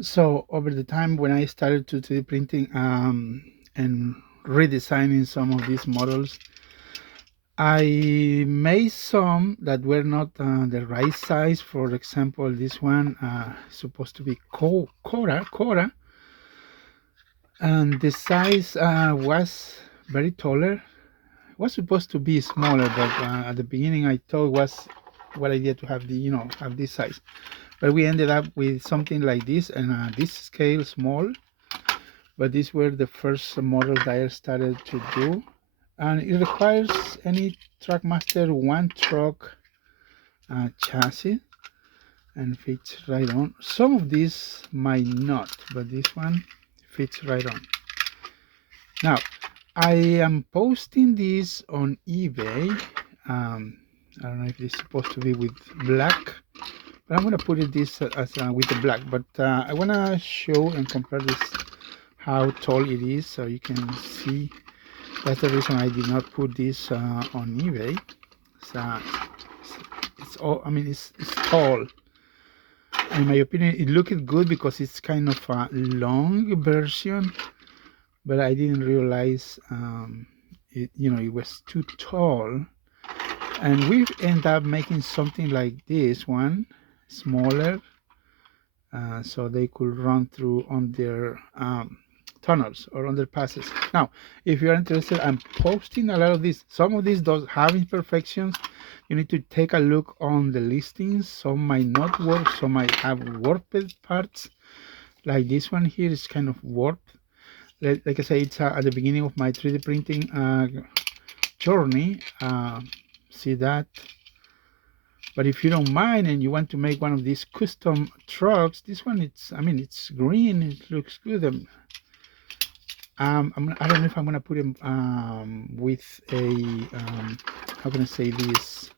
So over the time when I started to 3D printing and redesigning some of these models, I made some that were not the right size. For example, this one supposed to be Cora, and the size was very taller. Was supposed to be smaller, but at the beginning I thought it was what idea to have the have this size. But we ended up with something like this, and this scale small. But these were the first models that I started to do, and it requires any Trackmaster one truck chassis and fits right on. Some of these might not, but this one fits right on. Now, I am posting this on eBay. I don't know if it's supposed to be with black, but I'm gonna put it this as with the black. But I wanna show and compare this how tall it is, so you can see. That's the reason I did not put this on eBay. So it's all. I mean, it's tall. In my opinion, it looked good because it's kind of a long version, but I didn't realize it. It was too tall, and we end up making something like this one, smaller, so they could run through on their tunnels or underpasses. Now, if you're interested, I'm posting a lot of these. Some of these does have imperfections. You need to take a look on the listings. Some might not work, some might have warped parts. Like this one here is kind of warped. Like I say, it's at the beginning of my 3D printing journey. See that? But if you don't mind and you want to make one of these custom trucks, this one, I mean, it's green, it looks good. I don't know if I'm gonna put him with a how can I say this,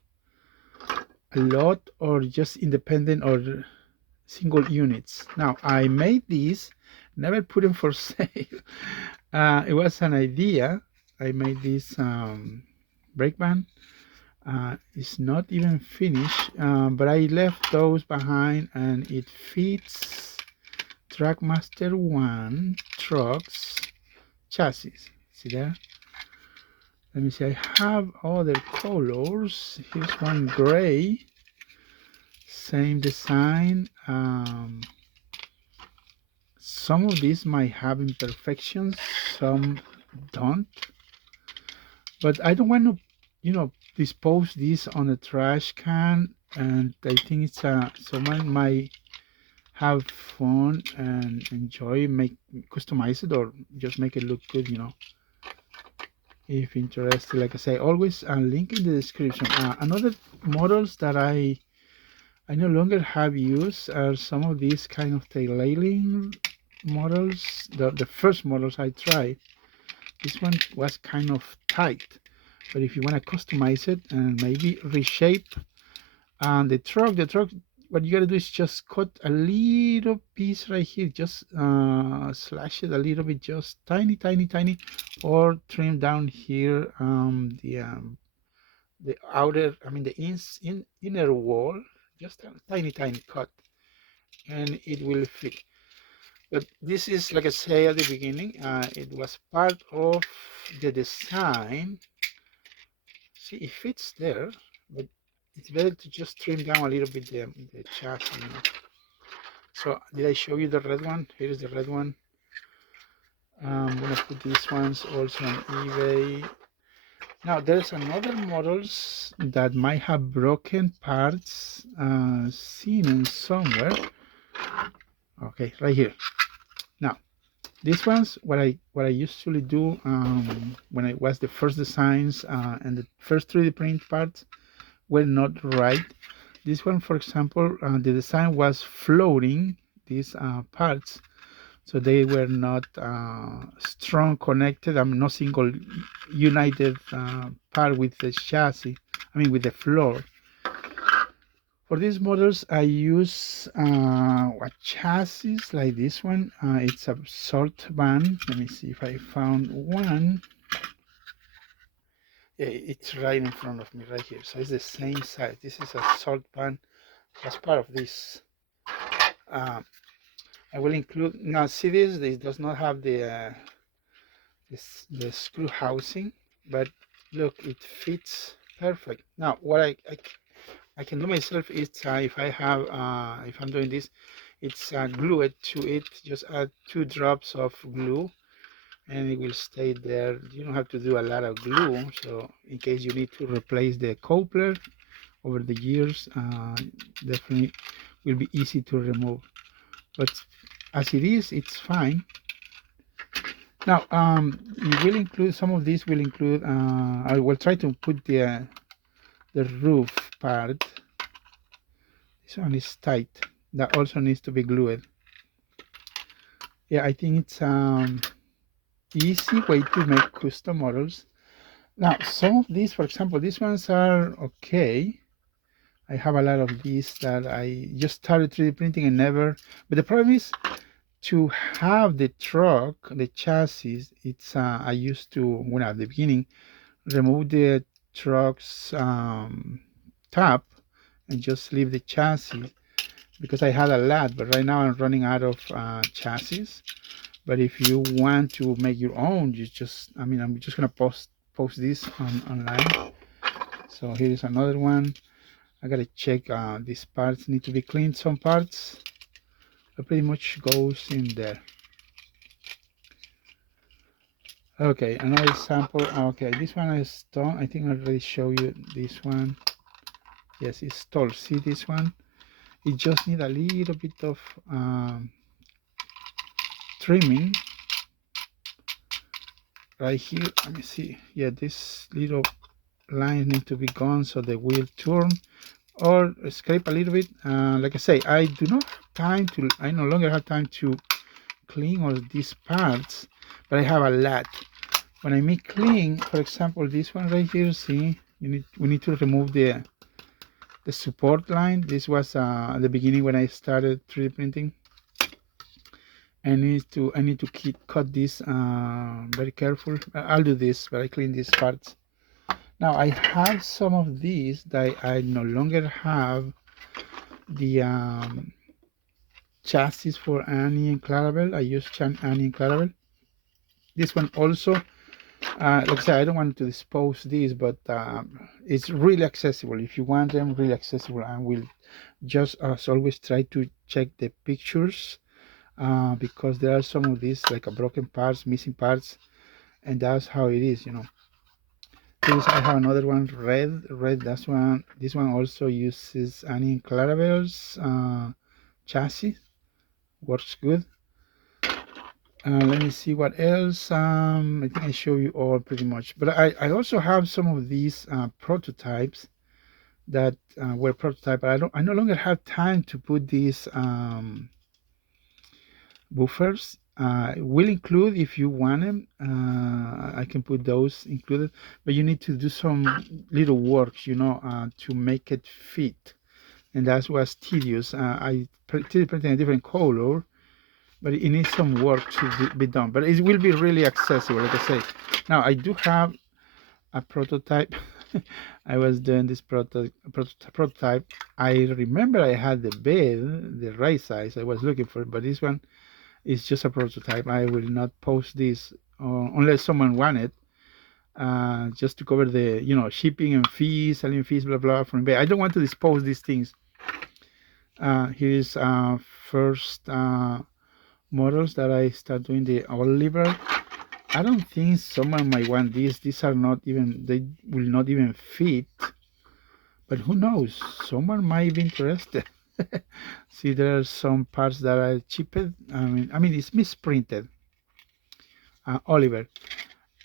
a lot or just independent or single units. Now I made these, never put them for sale. It was an idea. I made this brake band. It's not even finished, but I left those behind, and it fits Trackmaster 1 trucks chassis. See there? Let me see. I have other colors. Here's one gray, same design. Some of these might have imperfections, some don't. But I don't want to, dispose this on a trash can. And I think it's someone might have fun and enjoy, customize it, or just make it look good. If interested, like I say, always link in the description. Another models that I no longer have used are some of these kind of tailoring models. The first models I tried, this one was kind of tight, but if you want to customize it and maybe reshape the truck, what you gotta do is just cut a little piece right here, just slash it a little bit, just tiny, or trim down here the outer, I mean the inner wall, just a tiny cut, and it will fit. But this is, like I say at the beginning, it was part of the design. See, it fits there, but it's better to just trim down a little bit the chassis. So did I show you the red one? Here is the red one. I'm gonna put these ones also on eBay. Now there's another models that might have broken parts seen in somewhere. Okay, right here. Now these ones, what I usually do when I was the first designs and the first 3D print parts were not right. This one, for example, the design was floating these parts, so they were not strong connected. I mean, no single united part with the chassis. I mean, with the floor. For these models, I use a chassis like this one. It's a salt band. Let me see if I found one. Yeah, it's right in front of me right here. So it's the same size. This is a salt band as part of this I will include, now see this does not have the screw housing, but look, it fits perfect. Now what I can do myself is if I have if I'm doing this, it's glue it to it, just add 2 drops of glue and it will stay there. You don't have to do a lot of glue, so in case you need to replace the coupler over the years, definitely will be easy to remove. But as it is, it's fine. Now, it will include, some of these will include, I will try to put the roof part. This one is tight. That also needs to be glued. Yeah, I think it's easy way to make custom models. Now, some of these, for example, these ones are okay. I have a lot of these that I just started 3D printing and never, but the problem is to have the truck, the chassis, it's I used to, when at the beginning, remove the truck's top and just leave the chassis because I had a lot, but right now I'm running out of chassis. But if you want to make your own, you just, I mean, I'm just gonna post this online. So here is another one. I gotta check, these parts need to be cleaned, some parts, but pretty much goes in there. Okay, another sample. Okay, this one is done. I think I already showed you this one. Yes, it's tall. See this one? It just need a little bit of trimming right here. Let me see. Yeah, this little line need to be gone so the wheel turn or scrape a little bit. Like I say, I do not have time to, I no longer have time to clean all these parts, but I have a lot. When I make clean, for example, this one right here, see, we need to remove the support line. This was at the beginning when I started 3D printing. I need to cut this very careful. I'll do this, but I clean these parts. Now I have some of these that I no longer have the chassis for Annie and Plarail. I use Annie and Plarail. This one also, like I said, I don't want to dispose these, but it's really accessible. If you want them, really accessible. I will just, as always, try to check the pictures because there are some of these like a broken parts, missing parts, and that's how it is, you know. I have another one, red. That's one. This one also uses Annie Claravel's chassis. Works good. Let me see what else. I think I show you all pretty much. But I also have some of these prototypes that were prototype. But I no longer have time to put these buffers. Will include if you want them. I can put those included, but you need to do some little works, you know, to make it fit, and that was tedious. I printed a different color, but it needs some work to be done. But it will be really accessible, like I say. Now I do have a prototype. I was doing this prototype. I remember I had the bed, the right size I was looking for, but this one is just a prototype. I will not post this unless someone want it, just to cover the, you know, shipping and fees, selling fees, blah blah from eBay. I don't want to dispose these things. Here is first models that I start doing the Oliver. I don't think someone might want these. These are not even, they will not even fit. But who knows? Someone might be interested. See, there are some parts that are chipped. I mean, it's misprinted. Oliver.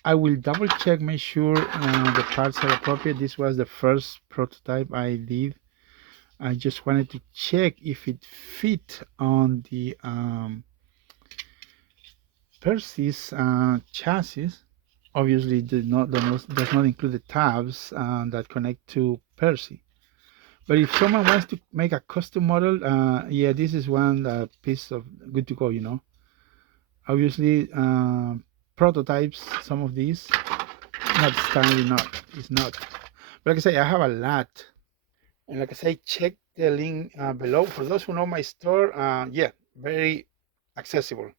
I will double check, make sure the parts are appropriate. This was the first prototype I did. I just wanted to check if it fit on the Percy's chassis. Obviously, does not include the tabs that connect to Percy. But if someone wants to make a custom model, yeah, this is one piece of good to go, you know. Obviously, prototypes, some of these, not standard, not, it's not. But like I say, I have a lot. And like I say, check the link below. For those who know my store, yeah, very accessible.